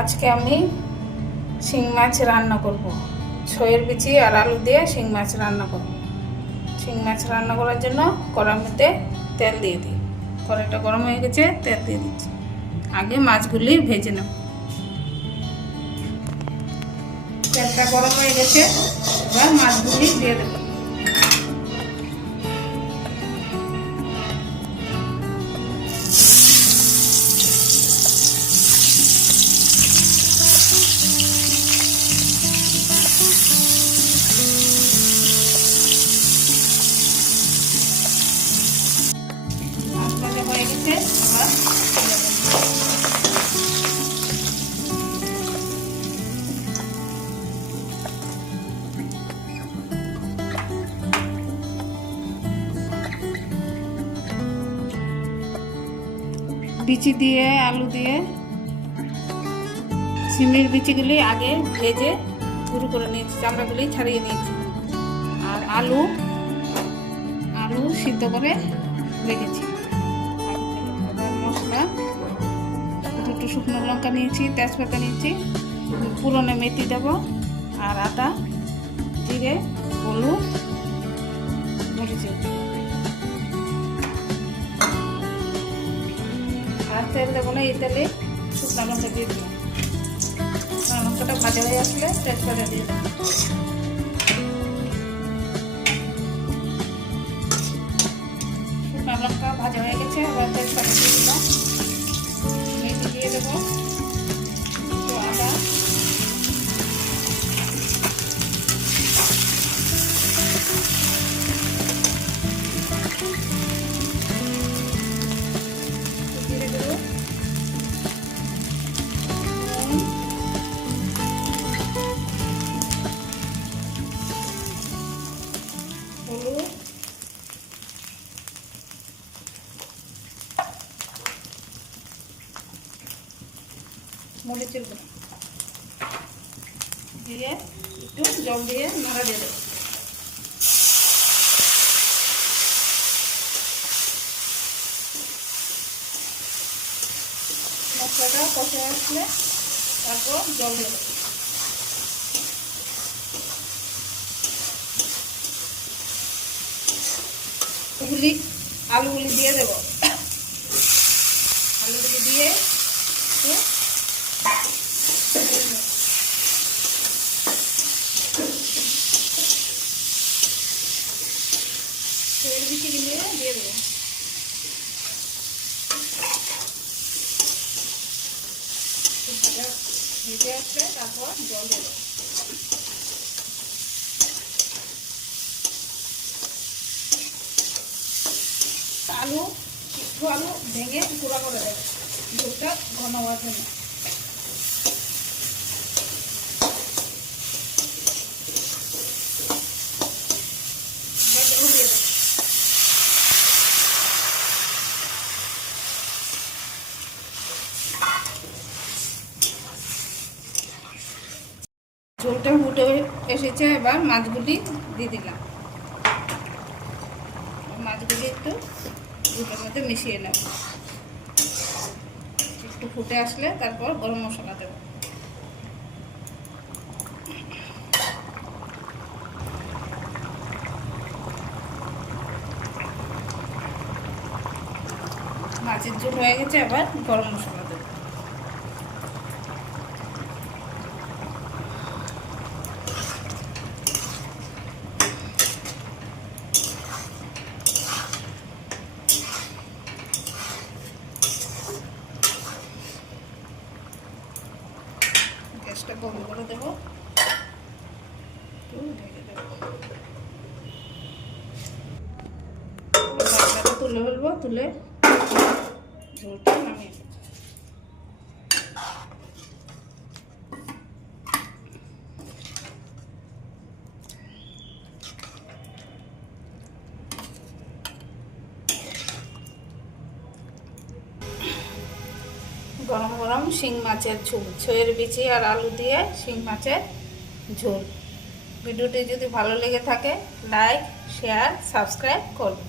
আজকে আমি শিং মাছ রান্না করব। ছয়ের বিচি আর আলু দিয়ে শিং মাছ রান্না করব। শিং মাছ রান্না করার জন্য কড়াইতে তেল দিয়ে দিই। কড়াইটা গরম হয়ে গেছে, তেল দিয়ে দিচ্ছি। আগে মাছগুলি ভেজে নেব। তেলটা গরম হয়ে গেছে, এবার মাছগুলি দিয়ে দেব। হয়ে গেছে, আবার বিচি দিয়ে আলু দিয়ে সিমের বিচিগুলি আগে ভেজে গুঁড়ো করে নিয়েছি, চামড়াগুলি ছাড়িয়ে নিয়েছি। আর আলু সিদ্ধ করে রেখেছি। মশলা দুটো শুকনো লঙ্কা নিয়েছি, তেজপাতা নিয়েছি, পুরনো মেথি দেব, আর আদা, জিরে, হলুদ, মরিচ। আর তেল দেবো না, এই তেলে শুকনো লঙ্কা দিয়ে দেবো। শুকনো লঙ্কাটা ভাজা হয়ে আসলে তেজপাতা দিয়ে দেবো। শুকনো লঙ্কা ভাজা হয়ে গেছে, এবার তেজপাতা দিয়ে দিলাম। মেথি দিয়ে দেবো, আদা, জিরে দেবো, হলুদ, মরিচের গুঁড়ো দিয়ে একটু জল দিয়ে নাড়া দিয়ে দেবো। মশলাটা কষে আসলে তারপর জল দিয়ে দেবো। আলুগুলি দিয়ে দেবো। আলুগুলি দিয়ে তেল বিচি দিয়ে দেবো। ভেজে আসলে তারপর জল দেবো। আলু ভেঙে গুঁড়া করে দেবো, ঝোলটা ঘন হওয়ার জন্য। ঝোলটা ফুটে এসেছে, এবার মাছগুলি দিয়ে দিলাম। মাছগুলি একটু ঝোলের মধ্যে মিশিয়ে নেব। একটু ফুটে আসলে তারপর গরম মশলা দেব। মাছের ঝোল হয়ে গেছে, এবার গরম মশলা দেব। গ্যাসটা বন্ধ করে দেবো, ঢেকে দেবো। তুলে ফেলবো, তুলে ঝোলটা নামিয়ে দেবো। গরম গরম শিং মাছের ঝোল, ছয়ের বিচি আর আলু দিয়ে শিং মাছের ঝোল। ভিডিওটি যদি ভালো লেগে থাকে লাইক, শেয়ার, সাবস্ক্রাইব করুন।